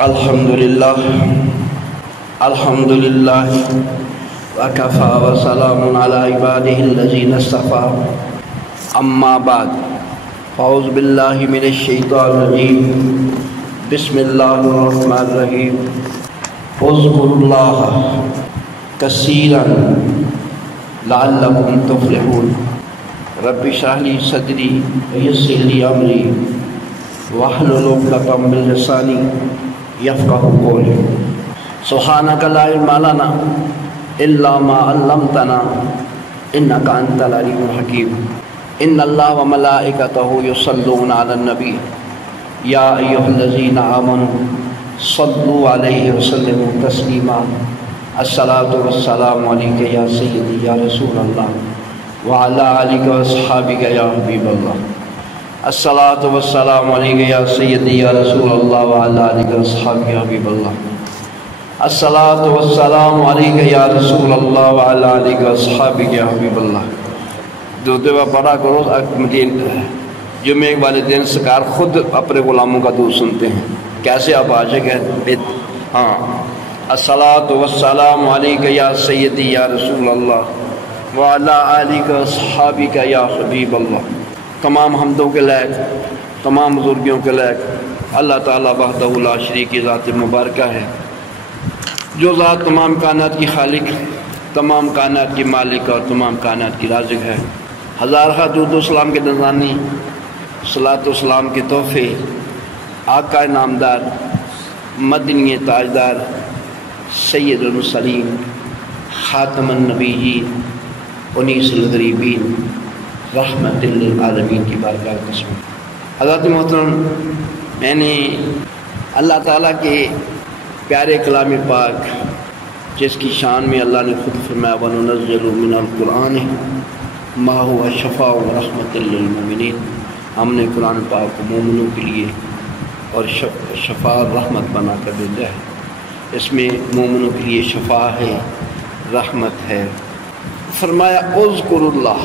الحمدللہ وکفى وسلام علی عباده الذین اصطفى اما بعد فاعوذ باللہ من الشیطان الرجیم بسم اللہ الرحمن الرحیم اذکروا اللہ کثیرا لعلکم تفلحون رب اشرح لی صدری ویسر لی امری واحلل عقدۃ من لسانی یفقہوا قولی سبحانک لا علم لنا الا ما علمتنا انک انت العلیم الحکیم ان اللہ وملائکتہ یصلون علی النبی یا ایھا الذین آمنوا صلوا علیہ وسلموا تسلیما الصلاۃ والسلام علیک یا سیدی یا رسول اللہ وعلی آلک واصحابک یا حبیب اللہ الصلاۃ والسلام علیک یا سیدی یا رسول اللہ وعلی آلک واصحابک یا حبیب اللہ الصلاۃ والسلام علیک یا رسول اللہ وعلی آلک واصحابک یا حبیب اللہ۔ دو دفعہ پڑھا کرو، جمعے والے دن سرکار خود اپنے غلاموں کا دعا سنتے ہیں، کیسے آپ عاشق ہیں؟ ہاں، الصلاۃ والسلام علیک یا سیدی یا رسول اللہ وعلی آلک واصحابک یا حبیب اللہ۔ تمام حمدوں کے لائق، تمام بزرگیوں کے لائق اللہ تعالیٰ وحدہ لا شریک کی ذات مبارکہ ہے، جو ذات تمام کائنات کی خالق، تمام کائنات کی مالک اور تمام کائنات کی رازق ہے۔ ہزارہ درود و سلام کے نذرانی، صلاۃ و سلام کے تحفے آقا نامدار مدنی تاجدار سید المرسلین خاتم النبیین انیس الغریبین رحمت للعالمین کی بارگاہ قسم۔ حضرات محترم، میں نے اللہ تعالیٰ کے پیارے کلام پاک جس کی شان میں اللہ نے خود فرمایا وَنُنَزِّلُ مِنَ الْقُرْآنِ مَا هُوَ شِفَاءٌ وَرَحْمَةٌ لِّلْمُؤْمِنِينَ۔ ہم نے قرآن پاک کو مومنوں کے لیے اور شفا اور رحمت بنا کر بھیجا ہے۔ اس میں مومنوں کے لیے شفا ہے، رحمت ہے۔ فرمایا اذکر اللہ،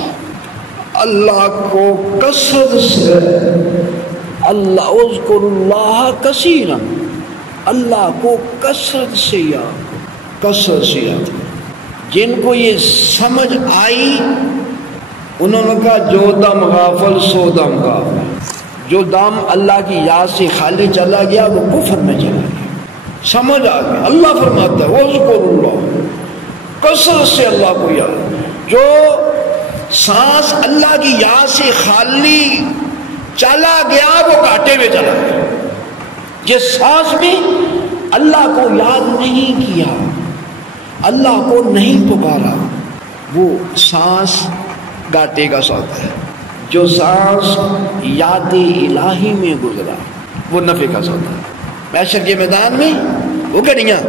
اللہ کو کثرت سے، اللہ اذکر اللہ کثیرا، اللہ کو کثرت سے یاد، کثرت سے یاد۔ جن کو یہ سمجھ آئی انہوں نے کہا جو دم غافل سو دم غافل، جو دم اللہ کی یاد سے خالی چلا گیا وہ کفر میں چلا گیا۔ سمجھ آ گیا، اللہ فرماتا ہے اذکر اللہ، کثرت سے اللہ کو یاد۔ جو سانس اللہ کی یاد سے خالی چلا گیا وہ گھاٹے میں چلا گیا۔ جس سانس میں اللہ کو یاد نہیں کیا، اللہ کو نہیں پکارا، وہ سانس گھاٹے کا سودا ہے۔ جو سانس یاد الہی میں گزرا وہ نفع کا سودا ہے۔ محشر کے میدان میں وہ گھڑیاں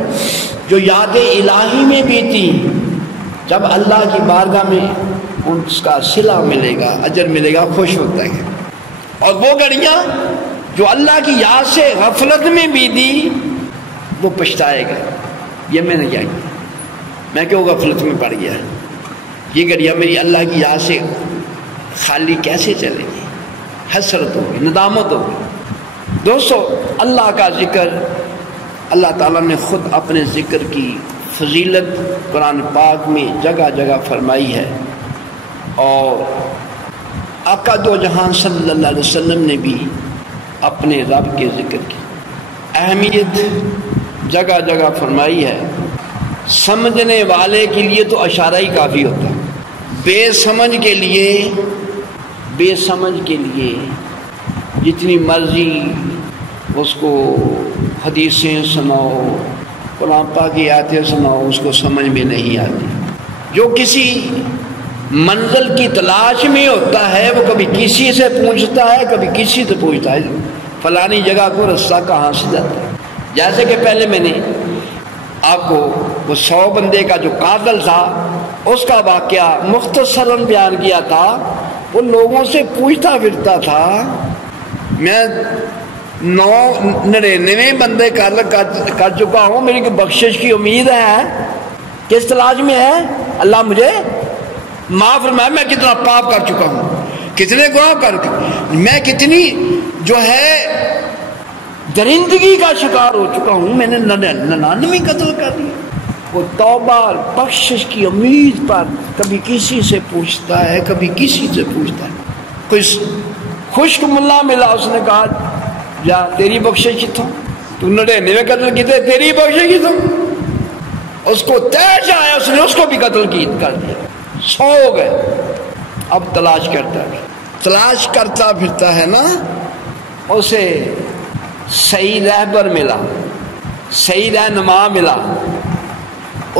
جو یاد الہی میں بیتی، جب اللہ کی بارگاہ میں اس کا صلہ ملے گا، اجر ملے گا، خوش ہوتا ہے۔ اور وہ گھڑیاں جو اللہ کی یاد سے غفلت میں بیتی وہ پچھتائے گا، یہ میں نے کیا کیا، میں کیوں غفلت میں پڑ گیا، یہ گھڑیاں میری اللہ کی یاد سے خالی کیسے چلے گی، حسرت ہوگی، ندامت ہوگی۔ دوستو، اللہ کا ذکر، اللہ تعالیٰ نے خود اپنے ذکر کی فضیلت قرآن پاک میں جگہ جگہ فرمائی ہے، اور آقا دو جہان صلی اللہ علیہ وسلم نے بھی اپنے رب کے ذکر کی اہمیت جگہ جگہ فرمائی ہے۔ سمجھنے والے کے لیے تو اشارہ ہی کافی ہوتا ہے، بے سمجھ کے لیے جتنی مرضی اس کو حدیثیں سناؤ، قرآن پاک کی آیتیں سناؤ، اس کو سمجھ میں نہیں آتی۔ جو کسی منزل کی تلاش میں ہوتا ہے وہ کبھی کسی سے پوچھتا ہے، کبھی کسی سے پوچھتا ہے فلانی جگہ کو رستہ کہاں سے جاتا ہے۔ جیسے کہ پہلے میں نے آپ کو وہ 100 بندے کا جو قاتل تھا اس کا واقعہ مختصراً بیان کیا تھا۔ وہ لوگوں سے پوچھتا پھرتا تھا، میں 99 بندے کر چکا ہوں، میری بخشش کی امید ہے، کس تلاش میں ہے؟ اللہ مجھے معاف فرمائے، میں کتنا پاپ کر چکا ہوں، کتنے گناہ کر کے، میں کتنی جو ہے درندگی کا شکار ہو چکا ہوں، میں نے 99 قتل کر دی۔ وہ توبہ اور بخشش کی امید پر کبھی کسی سے پوچھتا ہے، کبھی کسی سے پوچھتا ہے۔ کوئی خشک ملا ملا، اس نے کہا جا تیری بخشش کتوں، تو 99 قتل کیتے، تیری بخشش کتوں؟ اس کو تیش آیا، اس نے اس کو بھی قتل کر دیا، 100 ہو گئے۔ اب تلاش کرتا پھرتا ہے نا، اسے صحیح رہبر ملا، صحیح رہنما ملا،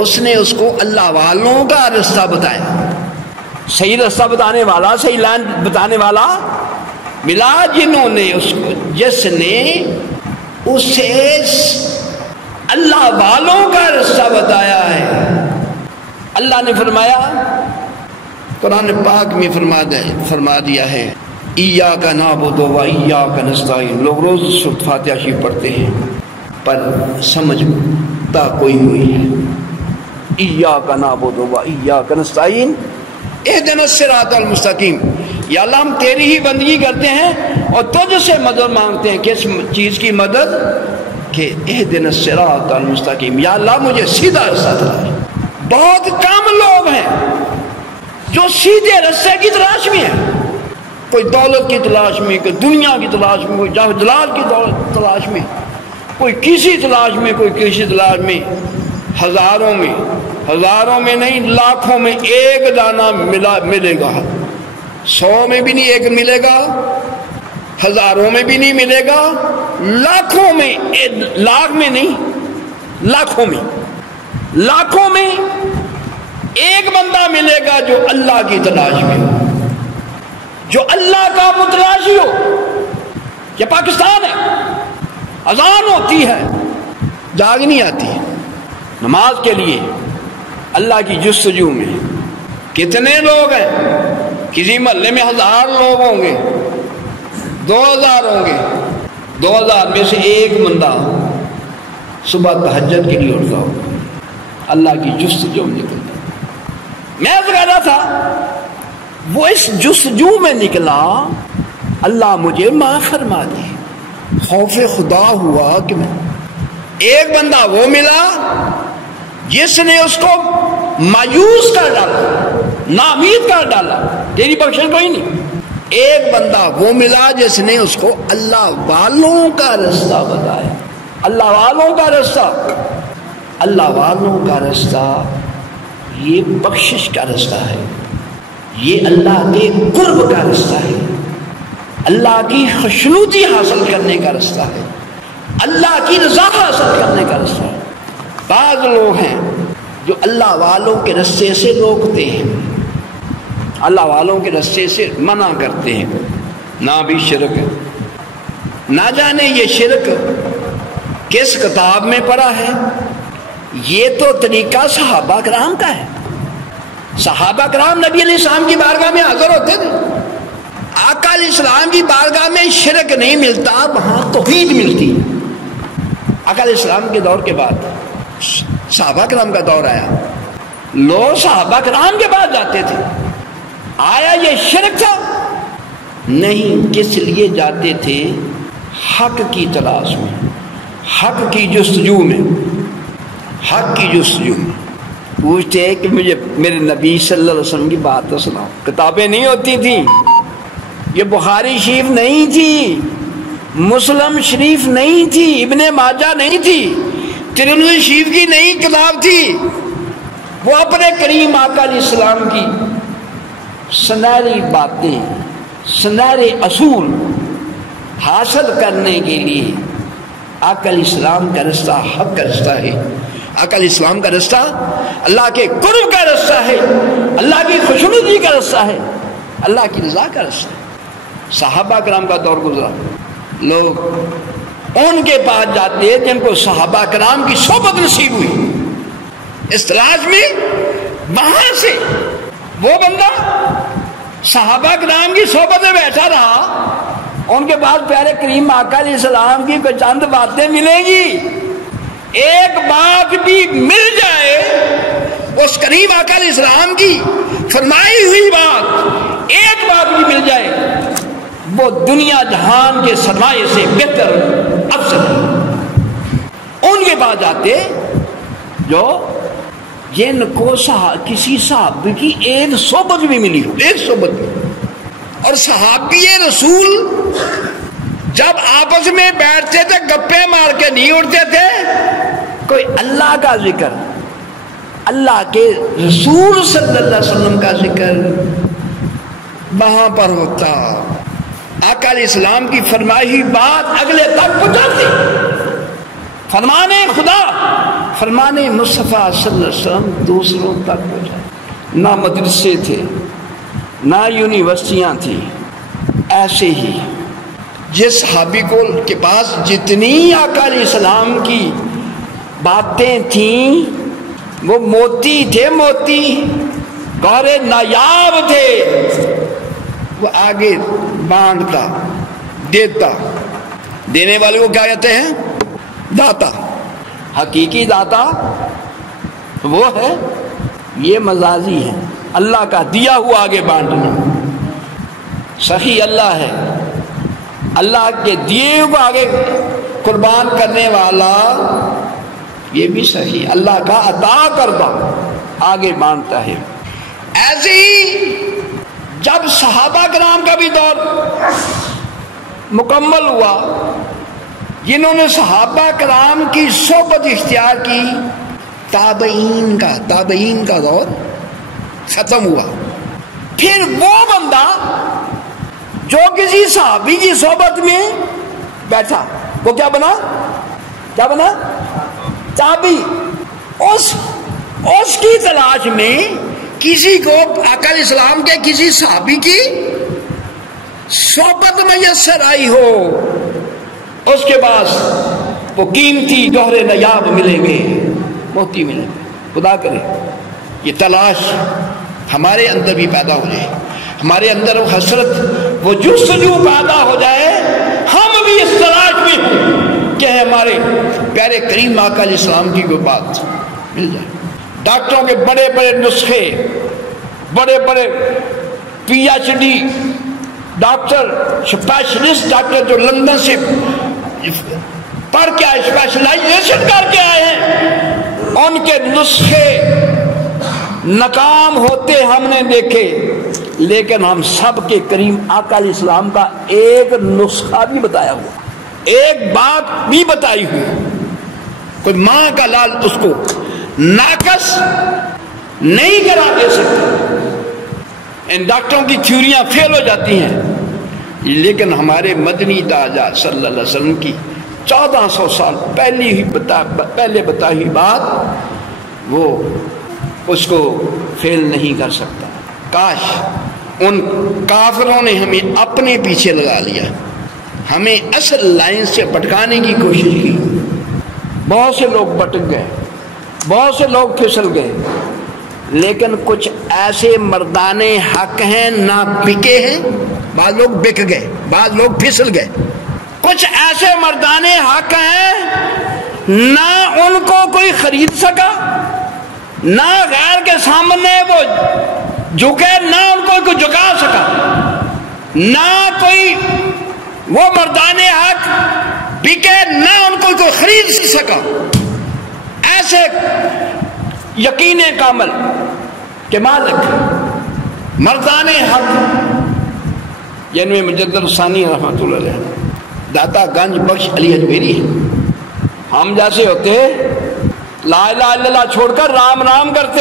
اس نے اس کو اللہ والوں کا رستہ بتایا، صحیح رستہ بتانے والا، صحیح لائن بتانے والا ملا، جنہوں نے اس کو، جس نے اسے اللہ والوں کا رستہ بتایا ہے۔ اللہ نے فرمایا، قرآن پاک میں فرما دیا ہے، ایاک نعبد و ایاک نستعین۔ لوگ روز سورۃ فاتحہ شریف پڑھتے ہیں پر سمجھتا کوئی ہے۔ ایاک نعبد و ایاک نستعین اہدنا الصراط المستقیم، یا اللہ ہم تیری ہی بندگی کرتے ہیں اور تجھ سے مدد مانگتے ہیں۔ کس چیز کی مدد؟ کہ اہدنا الصراط المستقیم، یا اللہ مجھے سیدھا رستہ دلا۔ بہت کم لوگ ہیں جو سیدھے رستے کی تلاش میں ہیں، کوئی دولت کی تلاش میں، کوئی دنیا کی تلاش میں، کوئی جاہ جلال کی تلاش میں، کوئی کسی تلاش میں، کوئی کسی تلاش میں۔ ہزاروں میں نہیں، لاکھوں میں ایک دانہ ملے گا، 100 میں بھی نہیں ایک ملے گا، ہزاروں میں بھی نہیں ملے گا، لاکھوں میں، لاکھ میں نہیں، لاکھوں میں ایک بندہ ملے گا جو اللہ کی تلاش میں ہو، جو اللہ کا متلاشی ہو۔ یہ پاکستان ہے، اذان ہوتی ہے، جاگ نہیں آتی نماز کے لیے، اللہ کی جستجو میں کتنے لوگ ہیں؟ کسی محلے میں 1000 لوگ ہوں گے، 2000 ہوں گے، 2000 میں سے ایک بندہ صبح تہجد کے لیے اٹھتا ہوگا، اللہ کی جستجو میں نکلتا۔ میں کہہ رہا تھا وہ اس جستجو میں نکلا، اللہ مجھے معاف فرما دے، خوف خدا ہوا کہ میں ایک بندہ وہ ملا جس نے اس کو مایوس کر ڈالا، ناامید کر ڈالا، تیری بخشش کوئی نہیں۔ ایک بندہ وہ ملا جس نے اس کو اللہ والوں کا رستہ بتایا۔ اللہ والوں کا رستہ، اللہ والوں کا رستہ یہ بخشش کا رستہ ہے، یہ اللہ کے قرب کا رستہ ہے، اللہ کی خوشنودی حاصل کرنے کا رستہ ہے، اللہ کی رضا حاصل کرنے کا رستہ ہے۔ بعض لوگ ہیں جو اللہ والوں کے رستے سے روکتے ہیں، اللہ والوں کے رستے سے منع کرتے ہیں، نہ بھی شرک ہے، نہ جانے یہ شرک کس کتاب میں پڑھا ہے۔ یہ تو طریقہ صحابہ کرام کا ہے، صحابہ کرام نبی علیہ السلام کی بارگاہ میں حاضر ہوتے تھے، آقا علیہ السلام کی بارگاہ میں شرک نہیں ملتا، وہاں توحید ملتی۔ آقا علیہ السلام کے دور کے بعد صحابہ کرام کا دور آیا، لوگ صحابہ کرام کے بعد جاتے تھے، آیا یہ شرک تھا؟ نہیں، کس لیے جاتے تھے؟ حق کی تلاش میں، حق کی جستجو میں، حق کی جستجو میں۔ پوچھتے ہیں کہ مجھے میرے نبی صلی اللہ علیہ وسلم کی بات تو سناؤ۔ کتابیں نہیں ہوتی تھیں، یہ بخاری شریف نہیں تھی، مسلم شریف نہیں تھی، ابن ماجہ نہیں تھی، ترمذی شریف کی نئی کتاب تھی۔ وہ اپنے کریم آقا علیہ السلام کی سنہری باتیں، سنہرے اصول حاصل کرنے کے لیے آقا علیہ السلام کا رستہ حق کا رستہ ہے، آقا علیہ السلام کا رستہ اللہ کے قرب کا رستہ ہے، اللہ کی خوشنودی کا رستہ ہے، اللہ کی رضا کا رستہ ہے۔ صحابہ کرام کا دور گزرا، لوگ ان کے پاس جاتے ہیں جن کو صحابہ کرام کی صحبت نصیب ہوئی، اس تلاش میں وہاں سے وہ بندہ صحابہ کرام کی صحبت میں بیٹھا رہا، ان کے بعد پیارے کریم آقا علیہ السلام کی کوئی چند باتیں ملیں گی، ایک بات بھی مل جائے اس کریم آقا علیہ السلام کی فرمائی ہوئی بات، ایک بات بھی مل جائے، وہ دنیا جہان کے سرمایے سے بہتر افضل ان کے بعد آتے جو جن کو کسی صحابی کی ایک صحبت بھی ملی ہو، ایک صحبت بھی. اور صحابی رسول جب آپس میں بیٹھتے تھے گپے مار کے نہیں اٹھتے تھے، کوئی اللہ کا ذکر، اللہ کے رسول صلی اللہ علیہ وسلم کا ذکر وہاں پر ہوتا. آقا علیہ السلام کی فرمائی بات اگلے تک پہنچاتی. فرمانے خدا، فرمانے مصطفیٰ صلی اللہ علیہ وسلم دوسروں تک پہنچا. نہ مدرسے تھے، نہ یونیورسٹیاں تھیں، ایسے ہی جس صحابی کے پاس جتنی آقا علیہ السلام کی باتیں تھیں وہ موتی تھے، موتی گہرے نایاب تھے، وہ آگے بانٹتا دیتا. دینے والے کو کیا کہتے ہیں؟ داتا. حقیقی داتا وہ ہے، یہ مجازی ہے، اللہ کا دیا ہوا آگے بانٹنا. سخی اللہ ہے، اللہ کے دیے کو آگے قربان کرنے والا، یہ بھی صحیح اللہ کا عطا کردہ آگے بانٹتا ہے. ایسے ہی جب صحابہ کرام کا بھی دور مکمل ہوا، جنہوں نے صحابہ کرام کی صحبت اختیار کی، تابعین کا دور ختم ہوا. پھر وہ بندہ جو کسی صحابی کی صحبت میں بیٹھا وہ کیا بنا؟ کیا بنا؟ تابعی. اس کی تلاش میں کسی کو آقا علیہ السلام کے کسی صحابی کی صحبت میسر آئی ہو، اس کے بعد وہ قیمتی جوہر نیاب ملیں گے، موتی ملیں گے. خدا کرے یہ تلاش ہمارے اندر بھی پیدا ہو جائے، ہمارے اندر وہ حسرت، وہ جستجو پیدا ہو جائے، ہم بھی اس تلاش میں ہوں کہ ہمارے پیارے کریم آقا علیہ السلام کی کوئی بات مل جائے. ڈاکٹروں کے بڑے بڑے نسخے، بڑے بڑے P H D doctor, specialist doctor جو لندن سے پڑھ کے آئے، اسپیشلائزیشن کر کے آئے ہیں، ان کے نسخے ناکام ہوتے ہم نے دیکھے. لیکن ہم سب کے کریم آقا علیہ السلام کا ایک نسخہ بھی بتایا ہوا، ایک بات بھی بتائی ہوئی. کوئی ماں کا لال اس کو ناقص نہیں کرا دے سکتا. ان ڈاکٹروں کی تھیوریاں فیل ہو جاتی ہیں، لیکن ہمارے مدنی تاجا صلی اللہ علیہ وسلم کی 1400 سال پہلے بتائی ہوئی بات وہ اس کو فیل نہیں کر سکتا. کاش ان کافروں نے ہمیں اپنے پیچھے لگا لیا، ہمیں اصل لائن سے بھٹکانے کی کوشش کی. بہت سے لوگ بھٹک گئے، بہت سے لوگ پھسل گئے، لیکن کچھ ایسے مردان حق ہیں نہ بکے ہیں. بعض لوگ بک گئے، بعض لوگ پھسل گئے. کچھ ایسے مردان حق ہیں نہ ان کو کوئی خرید سکا، نہ غیر کے سامنے وہ جھکے، نہ ان کو کوئی جھکا سکا، نہ کوئی وہ مردان حق بکے، نہ ان کو کوئی خرید سکا. ایسے یقین کامل کہ مالک مردان حق یعنی مجدد ثانی رحمۃ اللہ علیہ داتا گنج بخش علی اجمیری ہے. ہم جیسے ہوتے لا الہ الا اللہ چھوڑ کر رام رام کرتے.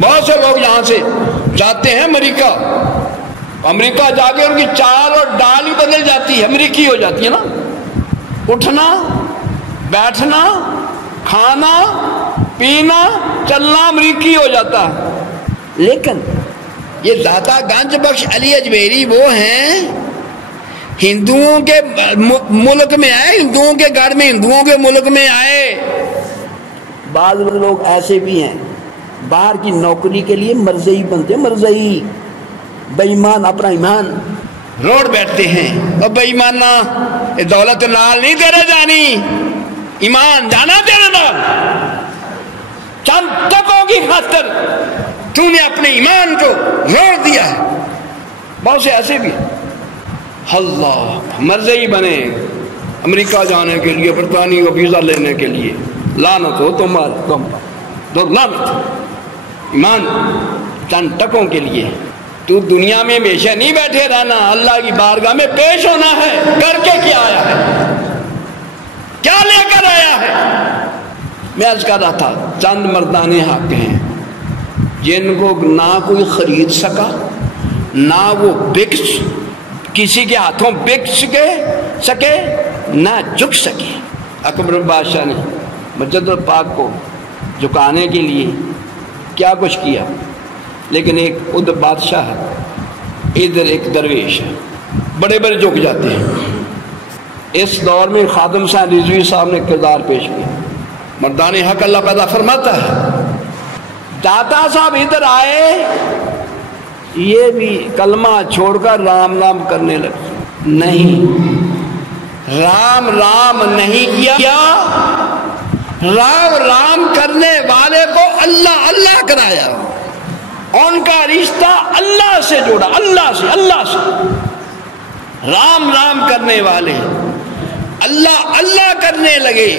بہت سے لوگ یہاں سے جاتے ہیں امریکہ، امریکہ جا کے ان کی چال اور ڈال ہی بدل جاتی ہے، امریکی ہو جاتی ہے نا. اٹھنا بیٹھنا کھانا پینا چلنا امریکی ہو جاتا ہے. لیکن یہ داتا گنج بخش علی اجمیری وہ ہیں ہندوؤں کے ملک میں آئے، ہندوؤں کے گھر میں، ہندوؤں کے ملک میں آئے. بعض لوگ ایسے بھی ہیں باہر کی نوکری کے لیے مرزئی بنتے، مرزئی بے ایمان، اپنا ایمان روڈ بیٹھتے ہیں. اور بے ایمانہ دولت نال نہیں تیرے جانی، ایمان جانا تیرے نال. چند ٹکوں کی خاطر تو نے اپنے ایمان کو روڑ دیا ہے. بہت سے ایسے بھی اللہ مرضی بنے امریکہ جانے کے لیے، برطانیہ کا ویزا لینے کے لیے، لعنت ہو تم لعنت، ایمان چند ٹکوں کے لیے تو دنیا میں ہمیشہ نہیں بیٹھے رہنا، اللہ کی بارگاہ میں پیش ہونا ہے۔ کر کے کیا آیا ہے، کیا لے کر آیا ہے؟ میں عرض کر رہا تھا چند مردان حق ہیں جن کو نہ کوئی خرید سکا، نہ وہ کسی کے ہاتھوں بک سکے، نہ جھک سکے۔ اکبر بادشاہ نے مسجد الپاک کو جھکانے کے لیے کیا کچھ کیا، لیکن ایک ادھر بادشاہ ہے، ادھر ایک درویش ہے، بڑے بڑے جھک جاتے ہیں۔ اس دور میں خادم صاحب رضوی صاحب نے کردار پیش کیا، مردان حق اللہ پیدا فرماتا ہے۔ داتا صاحب ادھر آئے، یہ بھی کلمہ چھوڑ کر رام رام کرنے لگے، نہیں رام رام نہیں کیا، رام رام کرنے والے کو اللہ اللہ کرایا، ان کا رشتہ اللہ سے جوڑا، اللہ سے رام رام کرنے والے اللہ اللہ کرنے لگے،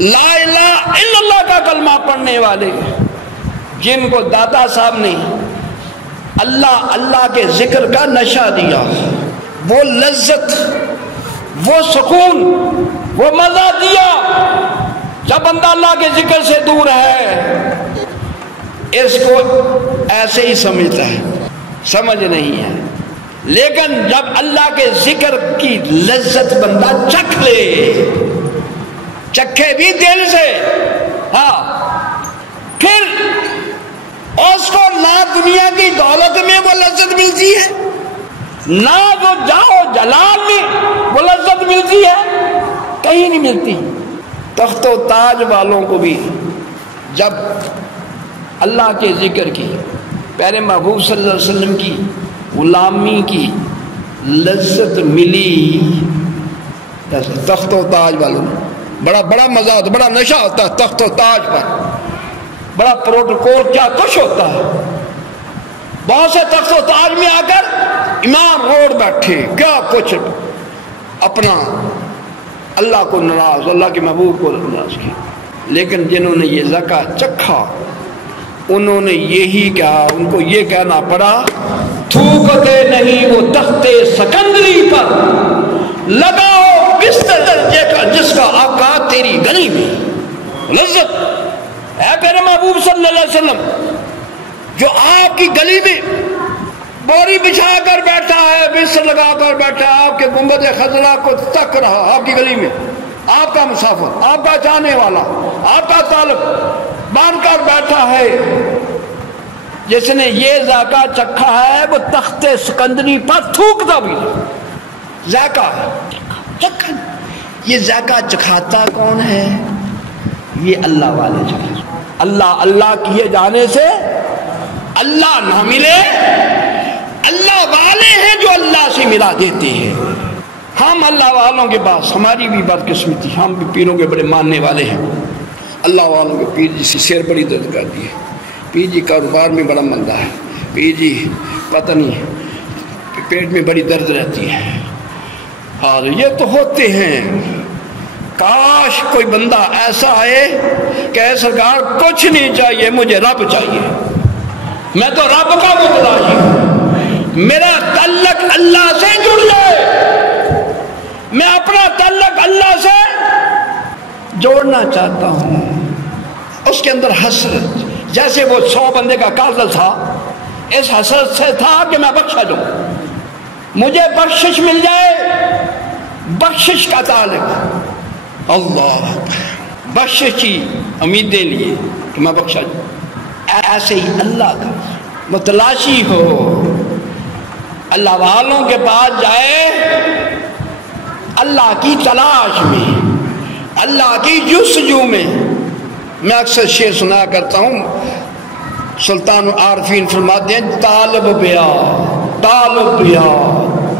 لا الہ الا اللہ کا کلمہ پڑھنے والے جن کو داتا صاحب نے اللہ اللہ کے ذکر کا نشہ دیا، وہ لذت، وہ سکون، وہ مزہ دیا۔ جب بندہ اللہ کے ذکر سے دور ہے اس کو ایسے ہی سمجھتا ہے، سمجھ نہیں ہے، لیکن جب اللہ کے ذکر کی لذت بندہ چکھ لے، چکھے بھی دل سے، ہاں، پھر اس کو نہ دنیا کی دولت میں وہ لذت ملتی ہے، نہ وہ جاؤ جلال میں وہ لذت ملتی ہے، کہیں نہیں ملتی۔ تخت و تاج والوں کو بھی جب اللہ کے ذکر کی، پیارے محبوب صلی اللہ علیہ وسلم کی غلامی کی لذت ملی، تخت و تاج والوں بڑا مزہ ہوتا، بڑا نشہ ہوتا ہے تخت و تاج پر، بڑا پروٹوکول کیا کچھ ہوتا ہے۔ بہت سے تخت و تاج میں آ کر امام روڈ بیٹھے، کیا کچھ اپنا اللہ کو ناراض، اللہ کے محبوب کو ناراض کیا، لیکن جنہوں نے یہ ذائقہ چکھا انہوں نے یہی کہا، ان کو یہ کہنا پڑا، تھوکتے نہیں وہ تخت سکندری پر، لگاؤ بستر درجے کا جس کا آقا تیری گلی میں لذت ہے۔ پیارے محبوب صلی اللہ علیہ وسلم جو آپ کی گلی میں بوری بچھا کر بیٹھا ہے، بستر لگا کر بیٹھا ہے، آپ کے گنبد خضرا کو تک رہا، آپ کی گلی میں آپ کا مسافر، آپ کا چاہنے والا، آپ کا طالب بان کر بیٹھا ہے، جس نے یہ ذائقہ چکھا ہے وہ تخت سکندری پر تھوکتا بھی ذائقہ چکھا۔ یہ ذائقہ چکھاتا کون ہے؟ یہ اللہ والے چکھاتے۔ اللہ اللہ کیے جانے سے اللہ نہ ملے، اللہ والے ہیں جو اللہ سے ملا دیتے ہیں۔ ہم اللہ والوں کے پاس، ہماری بھی بدقسمتی، ہم بھی پیروں کے بڑے ماننے والے ہیں، اللہ والوں کے پیر جی سے سیر بڑی درد کرتی ہے، پیر جی کاروبار میں بڑا مندہ ہے، پیر جی پتہ نہیں پیٹ میں بڑی درد رہتی ہے، اور یہ تو ہوتے ہیں۔ کاش کوئی بندہ ایسا آئے کہ سرکار کچھ نہیں چاہیے، مجھے رب چاہیے، میں تو رب کا محتاج ہوں، میرا تعلق اللہ سے جڑ جائے، میں اپنا تعلق اللہ سے جوڑنا چاہتا ہوں۔ اس کے اندر حسرت، جیسے وہ 100 بندے کا قاتل تھا، اس حسرت سے تھا کہ میں بخشا جاؤں، مجھے بخشش مل جائے، بخشش کا تعلق اللہ، بخشش کی امیدیں لیے کہ میں بخشا جاؤں۔ ایسے ہی اللہ کا متلاشی ہو، اللہ والوں کے پاس جائے، اللہ کی تلاش میں، اللہ کی جستجو میں۔ میں اکثر شعر سنا کرتا ہوں، سلطان عارفین فرماتے ہیں، طالب بیا طالب بیا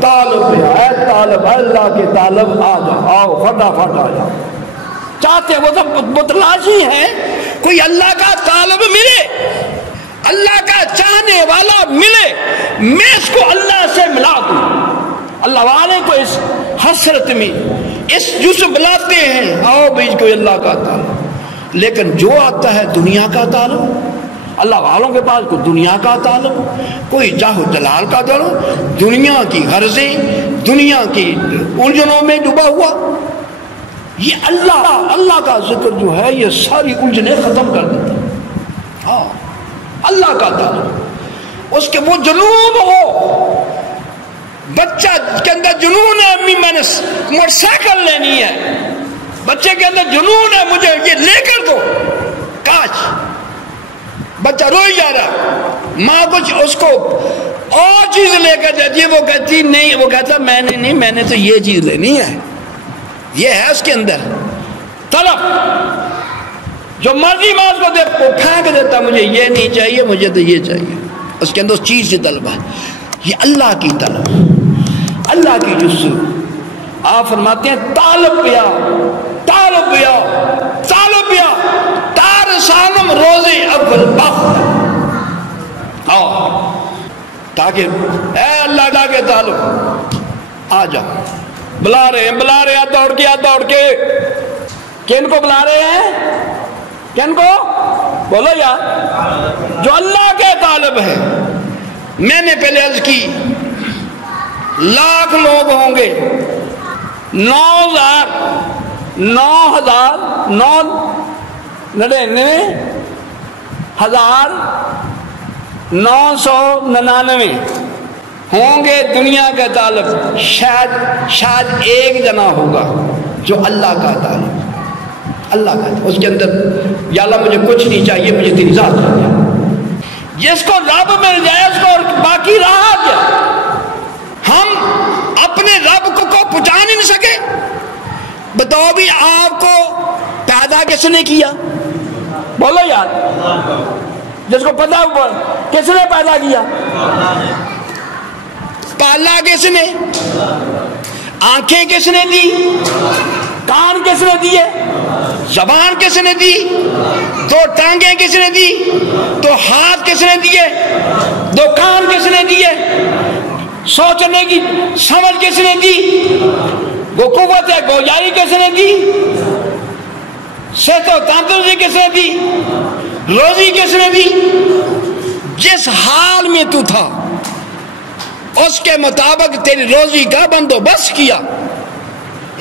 طالب بیا، اے طالب، اللہ کے طالب آ جاؤ، آؤ فٹافٹ آ جاؤ۔ چاہتے وہ تو متلاشی ہیں کوئی اللہ کا طالب ملے، اللہ کا چاہنے والا ملے، میں اس کو اللہ سے ملا دوں۔ اللہ والے کو اس حسرت میں اس جسے بلاتے ہیں آؤ بھائی کوئی اللہ کا تعلق، لیکن جو آتا ہے دنیا کا تعلق، اللہ والوں کے پاس کوئی دنیا کا تعلق، کوئی جاہ و جلال کا تعلق، دنیا کی غرضیں، دنیا کی الجھنوں میں ڈوبا ہوا، یہ اللہ کا ذکر جو ہے یہ ساری الجھنیں ختم کر دیتا ہے۔ ہاں اللہ کا تعلق، اس کے وہ جنون ہو، بچہ کے اندر جنون ہے امی میں نے موٹر سائیکل لینی ہے، بچے کے اندر جنون ہے مجھے یہ لے کر دو، کاش بچہ روئی جا رہا، ماں کچھ اس کو اور چیز لے کر جاتی ہے، وہ کہتی نہیں، وہ کہتا میں نے نہیں، میں نے تو یہ چیز لینی ہے، یہ ہے اس کے اندر طلب، جو مرضی ماں اس کو دے وہ پھینک دیتا، مجھے یہ نہیں چاہیے، مجھے تو یہ چاہیے، اس کے اندر اس چیز سے طلب ہے۔ یہ اللہ کی طلب، اللہ کی جستجو۔ آپ فرماتے ہیں طالب پیا طالب پیا طالب پیا تار سالم روزے اول بخت، تاکہ اے اللہ کا کے طالب آ جاؤ، بلا رہے ہیں دوڑ کے کن کو بلا رہے ہیں؟ کن کو؟ بولو یار، جو اللہ کے طالب ہے۔ میں نے پہلے عرض کی لاکھ لوگ ہوں گے، 9,999 ہوں گے دنیا کا طالب، شاید ایک جنا ہوگا جو اللہ کا طالب، اللہ کا، اس کے اندر یا اللہ مجھے کچھ نہیں چاہیے، مجھے تیری ذات چاہیے۔ جس کو رب مل جائے اس کو باقی راحت ہے۔ ہم اپنے رب کو پہنچا نہیں سکے؟ بتاؤ بھی آپ کو پیدا کس نے کیا؟ بولو یار، جس کو پتا کس نے پیدا کیا؟ پالا کس نے؟ آنکھیں کس نے دی؟ کان کس نے دیے؟ زبان کس نے دی؟ دو ٹانگیں کس نے دی؟ دو ہاتھ کس نے دیے؟ دو کان کس نے دیے؟ سوچنے کی سمجھ کس نے دی؟ وہ قوت ہے گویائی کس نے دی؟ صحت و تندرستی کس نے دی؟ روزی کس نے دی؟ جس حال میں تو تھا اس کے مطابق تیری روزی کا بندوبست کیا۔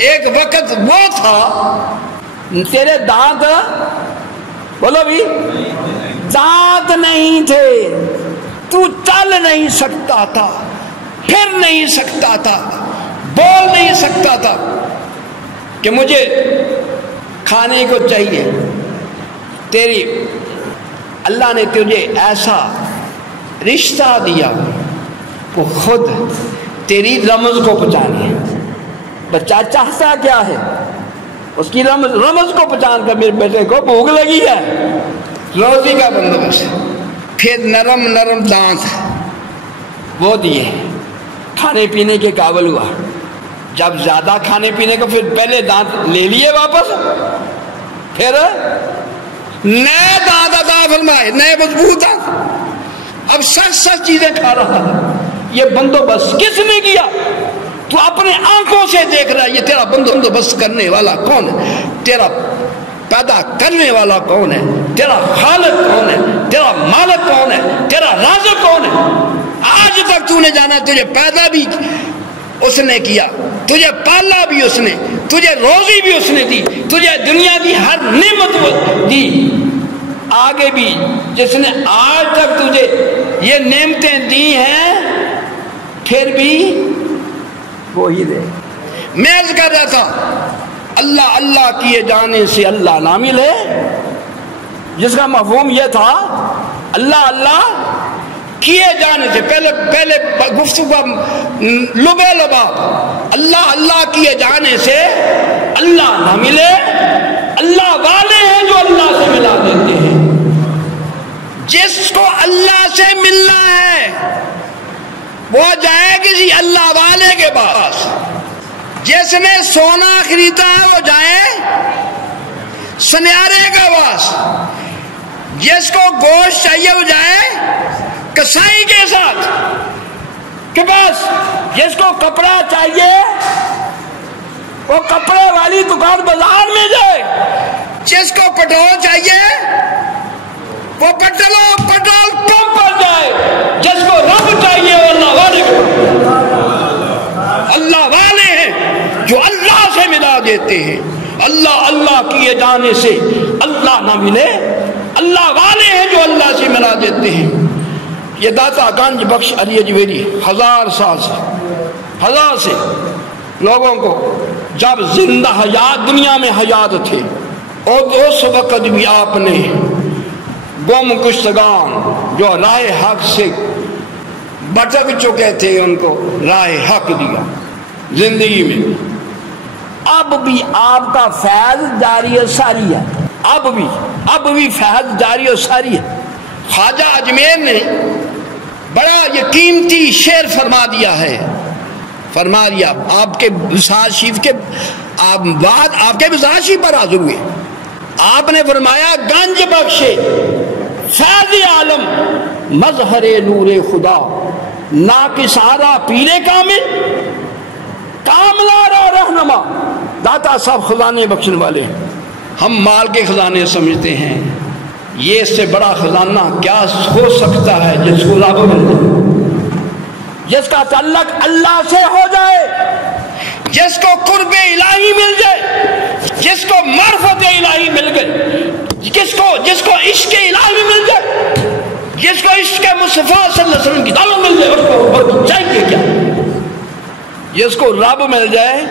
ایک وقت وہ تھا تیرے دانت، بولو بھی، دانت نہیں تھے، تو چل نہیں سکتا تھا، پھر نہیں سکتا تھا، بول نہیں سکتا تھا کہ مجھے کھانے کو چاہیے۔ تیری اللہ نے تجھے ایسا رشتہ دیا وہ خود تیری رمز کو پہچانے۔ بچہ چاہتا کیا ہے؟ اس کی رمز کو پہچان کر میرے بیٹے کو بھوک لگی ہے، روزی کا بندوبست، پھر نرم دانت وہ دیے، کھانے پینے کے قابل ہوا۔ جب زیادہ کھانے پینے کو پھر پہلے دانت لے لیے واپس، پھر نئے دانت عطا فرمائے، نئے مضبوط دانت، اب سچ چیزیں کھا رہا ہے۔ یہ بندوبست کس نے کیا؟ تو اپنے آنکھوں سے دیکھ رہا ہے۔ یہ تیرا بندوبست کرنے والا کون ہے؟ تیرا پیدا کرنے والا کون ہے؟ تیرا خالق کون ہے؟ تیرا مالک کون ہے؟ تیرا رازق کون ہے؟ آج تک تو نے جانا، تجھے پیدا بھی اس نے کیا، تجھے پالا بھی اس نے، تجھے روزی بھی اس نے دی، تجھے دنیا کی ہر نعمت دی، آگے بھی جس نے آج تک تجھے یہ نعمتیں دی ہیں پھر بھی وہی دے۔ میں عرض کر رہا تھا اللہ اللہ کیے جانے سے اللہ نہ ملے، جس کا مفہوم یہ تھا اللہ اللہ کیے جانے سے، پہلے گفتگو لبے لباب، اللہ اللہ کیے جانے سے اللہ نہ ملے، اللہ والے ہیں جو اللہ سے ملا دیتے ہیں۔ جس کو اللہ سے ملنا ہے وہ جائے کسی اللہ والے کے پاس، جس نے سونا خریدا ہے وہ جائے سنیارے کے پاس، جس کو گوشت چاہیے وہ جائے کسائی کے ساتھ کے پاس، جس کو کپڑا چاہیے وہ کپڑے والی دکان بازار میں جائے، جس کو پٹرول چاہیے وہ پٹرول پمپ پر جائے، جس کو رب چاہیے وہ اللہ والے اللہ والے ہیں جو اللہ سے ملا دیتے ہیں۔ اللہ اللہ کیے جانے سے اللہ نہ ملے، اللہ والے ہیں جو اللہ سے ملا دیتے ہیں۔ یہ داتا گنج بخش علی اجمیری 1000 سال سے لوگوں کو جب زندہ حیات دنیا میں حیات تھے، اور اس وقت بھی آپ نے گم کشتگان جو راہ حق سے بھٹک چکے تھے ان کو راہ حق دیا زندگی میں۔ اب بھی آپ کا فیض جاری و ساری ہے، اب بھی فیض جاری و ساری ہے۔ خواجہ اجمیر نے بڑا یہ قیمتی شعر فرما دیا ہے، فرما دیا آپ کے وصال شریف کے بعد آپ کے وصال شریف پر حاضر ہوئے، آپ نے فرمایا گنج بخشے فیض عالم مظہر نور خدا، ناقصارا پیر کامل کاملارا رہنما۔ داتا صاحب خزانے بخشنے والے ہیں، ہم مال کے خزانے سمجھتے ہیں، یہ اس سے بڑا خزانہ کیا ہو سکتا ہے جس کو رب مل جائے، جس کا تعلق اللہ سے ہو جائے، جس کو قرب الہی مل جائے، جس کو معرفت الہی مل گئی، جس کو عشق الہی مل جائے، جس کو عشق مصطفیٰ صلی اللہ علیہ وسلم کی دعوت مل جائے، اس کو چاہیے کیا؟ جس کو رب مل جائے،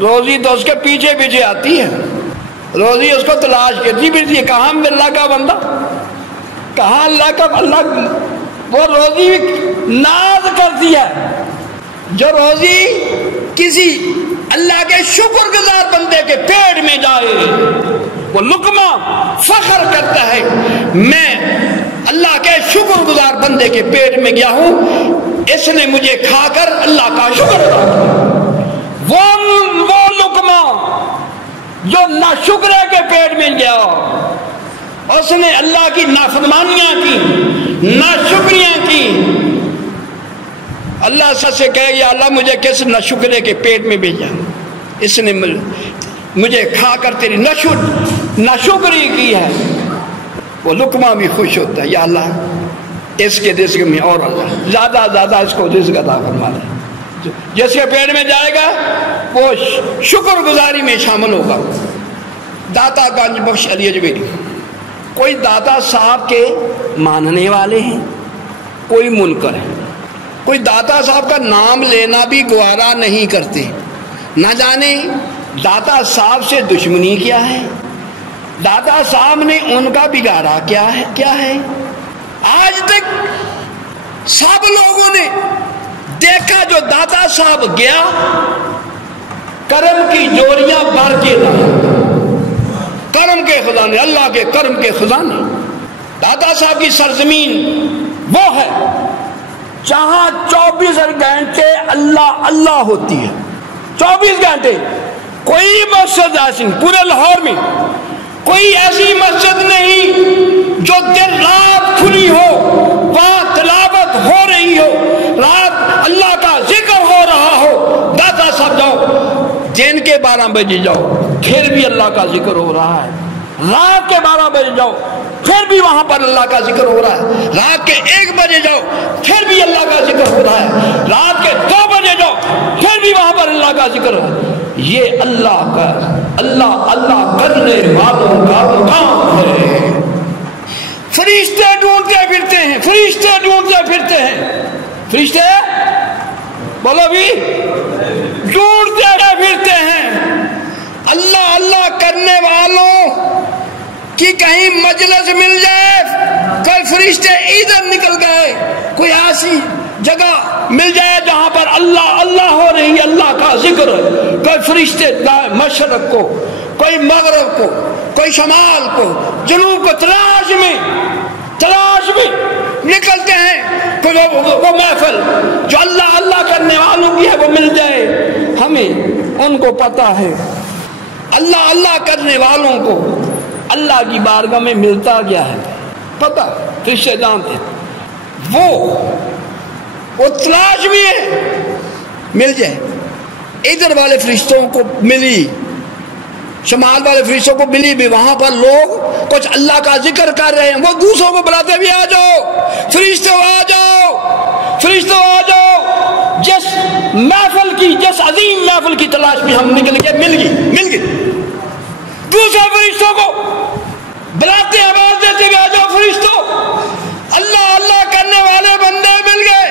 روزی تو اس کے پیچھے پیچھے آتی ہے، روزی اس کو تلاش کرتی پھرتی ہے، کہاں اللہ کا بندہ، کہاں اللہ کا اللہ، وہ روزی ناز کرتی ہے۔ جو روزی کسی اللہ کے شکر گزار بندے کے پیٹ میں جائے، وہ لقمہ فخر کرتا ہے میں اللہ کے شکر گزار بندے کے پیٹ میں گیا ہوں، اس نے مجھے کھا کر اللہ کا شکر ادا کیا۔ وہ لقمہ جو ناشکرے کے پیٹ میں گیا، اس نے اللہ کی نافرمانیاں کی، ناشکریاں کی، اللہ سے کہے یا اللہ مجھے کس ناشکرے کے پیٹ میں بھیجا، اس نے مجھے کھا کر تیری ناشکری کی ہے۔ وہ لقمہ بھی خوش ہوتا ہے، یا اللہ اس کے رزق میں اور زیادہ اس کو رزق عطا فرما دے۔ جس کے پیٹ میں جائے گا وہ شکر گزاری میں شامل ہوگا۔ داتا گنج بخش علی اجمیری، کوئی داتا صاحب کے ماننے والے ہیں، کوئی منکر ہے، کوئی داتا صاحب کا نام لینا بھی گوارا نہیں کرتے، نہ جانے داتا صاحب سے دشمنی کیا ہے، داتا صاحب نے ان کا بگاڑا کیا ہے۔ آج تک سب لوگوں نے دیکھا جو داتا صاحب گیا، کرم کی جوڑیاں بھر کے لایا، کرم کے خزانے، اللہ کے کرم کے خزانے۔ داتا صاحب کی سرزمین وہ ہے جہاں 24 گھنٹے اللہ ہوتی ہے، 24 گھنٹے۔ کوئی مسجد ایسی پورے لاہور میں کوئی ایسی مسجد نہیں جو دن رات کھلی ہو، وہاں تلاوت ہو رہی ہو، رات اللہ کا ذکر ہو رہا ہو۔ داتا صاحب جاؤ، دن کے 12 بجے جاؤ پھر بھی اللہ کا ذکر ہو رہا ہے، رات کے 12 بجے جاؤ پھر بھی وہاں پر اللہ کا ذکر ہو رہا ہے، رات کے 1 بجے جاؤ پھر بھی اللہ کا ذکر ہو رہا ہے، رات کے 2 بجے جاؤ پھر بھی وہاں پر اللہ کا ذکر ہو رہا ہے۔ یہ اللہ کرنے والوں کا مقام ہے۔ فرشتے ڈھونڈتے پھرتے ہیں، فرشتے ڈھونڈتے پھرتے ہیں، فرشتے بولو بھی ڈھونڈتے پھرتے ہیں۔ اللہ کرنے والوں کی کہیں مجلس مل جائے، کوئی فرشتے ادھر نکل گئے، کوئی ایسی جگہ مل جائے جہاں پر اللہ ہو رہی ہے، اللہ کا ذکر ہے، کوئی فرشتے مشرق کو، کوئی مغرب کو، کوئی شمال کو، جنوب کو تلاش میں نکلتے ہیں کہ وہ محفل جو اللہ کرنے والوں کی ہے وہ مل جائے۔ ہمیں ان کو پتا ہے اللہ کرنے والوں کو اللہ کی بارگاہ میں ملتا گیا ہے، پتا فرشتے جانتے ہیں، وہ تلاش بھی ہے مل جائے۔ ادھر والے فرشتوں کو ملی، شمال والے فرشتوں کو ملی بھی، وہاں پر لوگ کچھ اللہ کا ذکر کر رہے ہیں، وہ دوسروں کو بلاتے بھی آ جاؤ فرشتوں آ جاؤ، فرشتوں آ جاؤ، جس محفل کی، جس عظیم محفل کی تلاش میں ہم نکل گئے، مل گئی دوسرے فرشتوں کو بلاتے آواز دیتے بھی آ جاؤ فرشتوں، اللہ اللہ کرنے والے بندے مل گئے،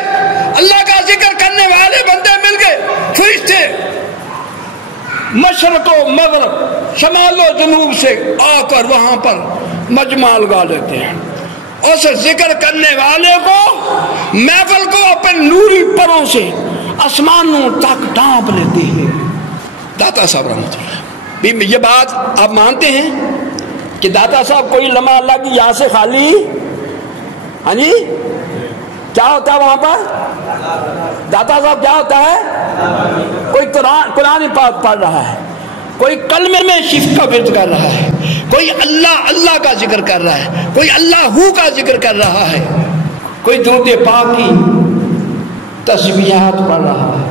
اللہ کا ذکر کرنے والے بندے مل گئے، فرشتے مشرق و مغرب، شمال و جنوب سے آ کر وہاں پر مجمع لگا لیتے ہیں، اس ذکر کرنے والے کو، محفل کو اپنے نوری پروں سے آسمانوں تک ڈھانپ لیتے ہیں۔ داتا صاحب رحمۃ اللہ، یہ بات آپ مانتے ہیں کہ داتا صاحب کوئی لمحہ اللہ کی یہاں سے خالی، ہاں جی کیا ہوتا ہے وہاں پر؟ داتا صاحب کیا ہوتا ہے؟ کوئی قرآن پاک پڑھ رہا ہے، کوئی کلمے میں شفت کا ورد کر رہا ہے، کوئی اللہ اللہ کا ذکر کر رہا ہے، کوئی اللہ کا ذکر کر رہا ہے، کوئی درود پاک کی تسبیحات پڑھ رہا ہے۔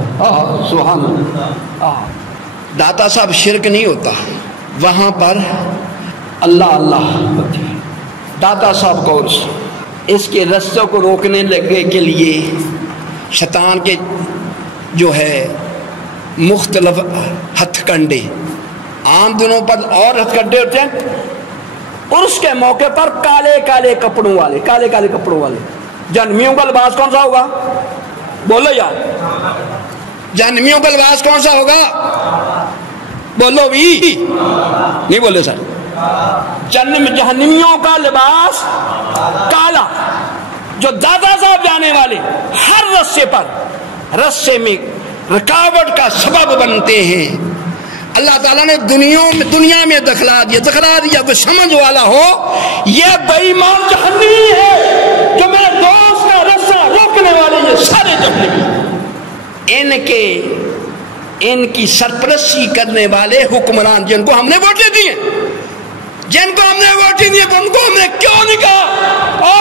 سبحان اللہ۔ داتا صاحب شرک نہیں ہوتا، وہاں پر اللہ اللہ ہوتی ہے۔ داتا صاحب کو اس کے رستوں کو روکنے لگے کے لیے شیطان کے جو ہے مختلف ہتھ کنڈے، عام دنوں پر اور ہتھ کنڈے ہوتے ہیں، اور اس کے موقع پر کالے کالے کپڑوں والے جہنمیوں کا لباس کون سا ہوگا؟ بولو یار، جہنمیوں کا لباس کون سا ہوگا؟ بولو بھی، نہیں بولے سر۔ جہنمیوں کا لباس کالا، جو دادا صاحب جانے والے ہر رسے میں رکاوٹ کا سبب بنتے ہیں۔ اللہ تعالیٰ نے دنیا میں دکھلا دیا، کوئی سمجھ والا ہو یہ بے ایمان جہنمی ہے، جو میرے دوست کا رسہ روکنے والے یہ سارے جہنمی، ان کی سرپرستی کرنے والے حکمران جن کو ہم نے ووٹیں دی ہیں، ان کو ہم نے کیوں نہیں کہا اے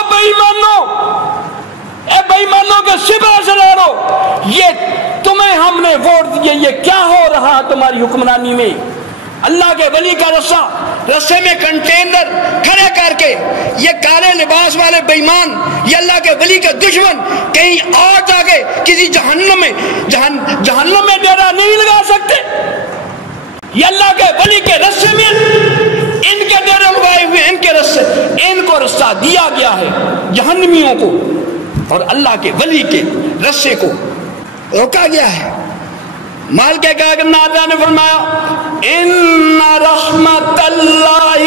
بے ایمانوں کے سپاہ سالاروں، یہ تمہیں ہم نے ووٹ دیے، یہ کیا ہو رہا تمہاری حکمرانی میں؟ اللہ کے ولی کا رسے میں کنٹینر کھڑے کر کے یہ کالے لباس والے بے ایمان، یہ اللہ کے ولی کے دشمن کہیں اور جا کے کسی جہنم میں ڈیرا نہیں لگا سکتے۔ یہ اللہ کے ولی کے رسے میں ان کے ڈیرے لگائے ہوئے، ان کے رسے، ان کو رستہ دیا گیا ہے جہنمیوں کو، اور اللہ کے ولی کے رسے کو روکا گیا ہے۔ مال کے کاغذ نے فرمایا ان رحمت اللہ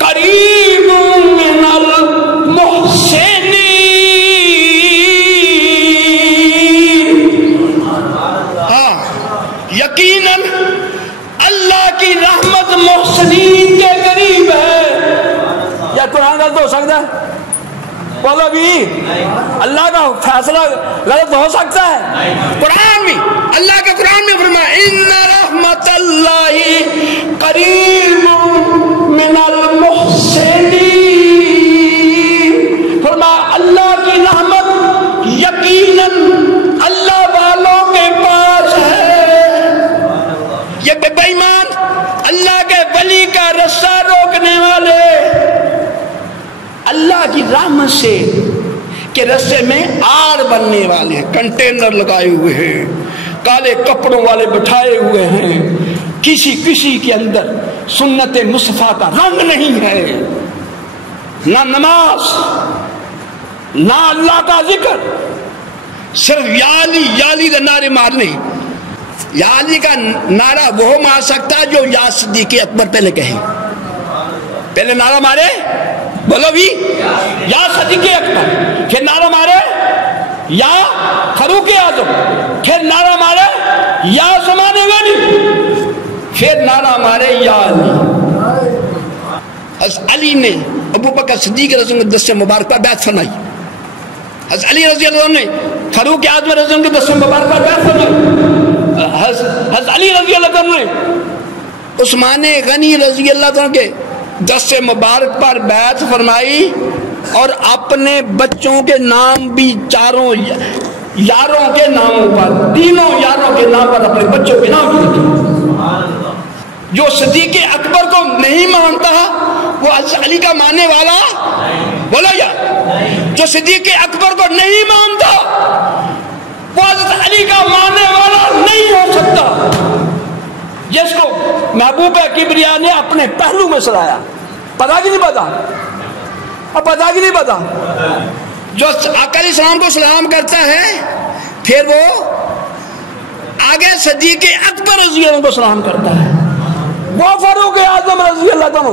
قریب من المحسنین، ہاں یقیناً اللہ کی رحمت محسنین کے قریب ہے۔ یا قرآن غلط ہو سکتا ہے؟ بولو بھی، اللہ کا فیصلہ غلط ہو سکتا ہے؟ قرآن میں، اللہ کے قرآن میں فرمایا ان رحمت اللہ قریب من المحسنین، فرمایا اللہ کی رحمت یقیناً اللہ والوں کے پاس ہے۔ یہ بے ایمان اللہ کے ولی کا رستہ روکنے والے اللہ کی رحمت سے کہ رسے میں آڑ بننے والے ہیں، کنٹینر لگائے ہوئے ہیں، کالے کپڑوں والے بٹھائے ہوئے ہیں، کسی کے اندر سنت مصطفیٰ کا رنگ نہیں ہے، نہ نماز نہ اللہ کا ذکر، صرف یالی کا نعرے مارنے۔ یالی کا نعرہ وہ مار سکتا ہے جو یا صدیق اکبر پہلے کہیں، پہلے نعرہ مارے، بولو بھی، یا صدیق اکبر، پھر نعرہ مارے یا فاروق اعظم، پھر نعرہ مارے یا عثمان غنی، پھر نعرہ مارے یا علی۔ حضرت علی نے ابو بکر صدیق رضی اللہ عنہ کے دست مبارک پر بیعت فرمائی، حضرت علی رضی اللہ عنہ نے فاروق اعظم رضی اللہ عنہ کے دست مبارک پر بیعت فرمائی، حضرت علی رضی اللہ عنہ نے عثمان غنی رضی اللہ عنہ کے دست مبارک پر بیعت فرمائی، اور اپنے بچوں کے نام بھی چاروں یاروں کے ناموں پر، تینوں یاروں کے نام پر اپنے بچوں کے نام کیے. جو صدیق اکبر کو نہیں مانتا وہ حضرت علی کا ماننے والا بولا یا؟ جو صدیق اکبر کو نہیں مانتا وہ حضرت علی کا ماننے والا نہیں ہو سکتا. جس کو محبوب کبریا نے اپنے پہلو میں سلایا، پتا کہ نہیں پتا؟ اب پتا کہ نہیں پتا؟ جو آقا علیہ السلام کو سلام کرتا ہے پھر وہ آگے صدیق اکبر رضی اللہ عنہ کو سلام کرتا ہے. وہ فاروق اعظم رضی اللہ عنہ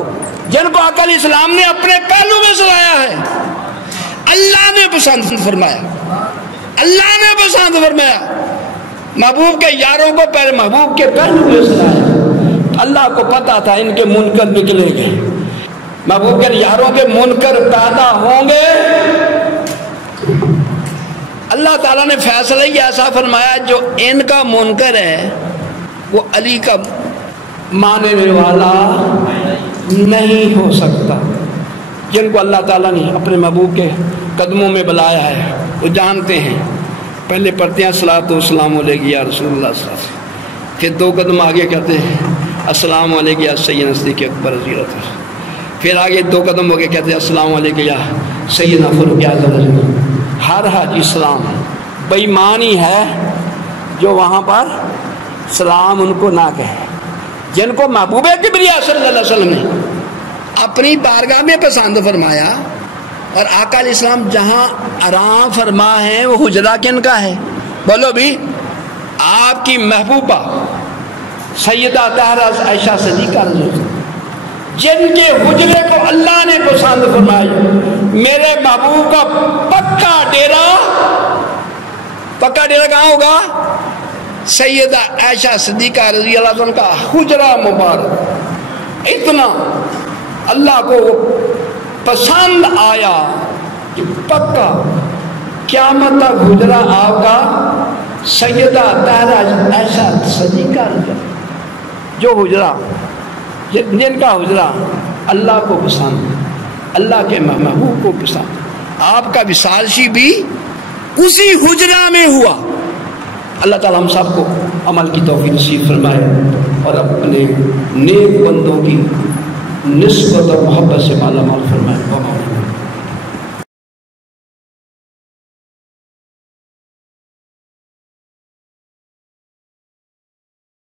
جن کو آقا علیہ السلام نے اپنے پہلو میں سلایا ہے، اللہ نے پسند فرمایا، اللہ نے پسند فرمایا. محبوب کے یاروں کو پہلے محبوب کے پہلو میں سلایا. اللہ کو پتا تھا ان کے منکر نکلیں گے، محبوب کے یاروں کے منکر پیدا ہوں گے. اللہ تعالیٰ نے فیصلہ ہی ایسا فرمایا جو ان کا منکر ہے وہ علی کا ماننے والا نہیں ہو سکتا. جن کو اللہ تعالیٰ نے اپنے محبوب کے قدموں میں بلایا ہے وہ جانتے ہیں. پہلے پڑھتے ہیں الصلاۃ والسلام علیک یا رسول اللہ صلی اللہ علیہ وسلم، پھر 2 قدم آگے کہتے ہیں السلام علیک یا سیدنا صدیق اکبر رضی اللہ عنہ، پھر آگے 2 قدم ہو کے کہتے ہیں السلام علیک یا سیدنا فاروق اعظم رضی اللہ عنہ. ہر حاجی سلام بے ایمانی ہے جو وہاں پر سلام ان کو نہ کہے. جن کو محبوب کبریا صلی اللہ علیہ وسلم نے اپنی بارگاہ میں پسند فرمایا اور آقا علیہ السلام جہاں آرام فرما ہے وہ حجرہ کن کا ہے؟ بولو بھی. آپ کی محبوبہ سیدہ طاہرہ عائشہ صدیقہ رضی اللہ عنہ جن کے حجرے کو اللہ نے پسند فرمایا. میرے محبوب کا پکا ڈیرا کہاں ہوگا؟ سیدہ عائشہ صدیقہ رضی اللہ عنہ کا حجرہ مبارک. اتنا اللہ کو پسند آیا کہ پکا قیامت تک حجرہ آپ کا سیدہ طاہرہ عائشہ صدیقہ رضی اللہ عنہ، جو حجرہ جن کا حجرہ اللہ کو پسند، اللہ کے محبوب کو پسند. آپ کا وصال بھی اسی حجرہ میں ہوا. اللہ تعالیٰ ہم سب کو عمل کی توفیق نصیب فرمائے اور اپنے نیک بندوں کی نسبت اور محبت سے مالا مال فرمائے.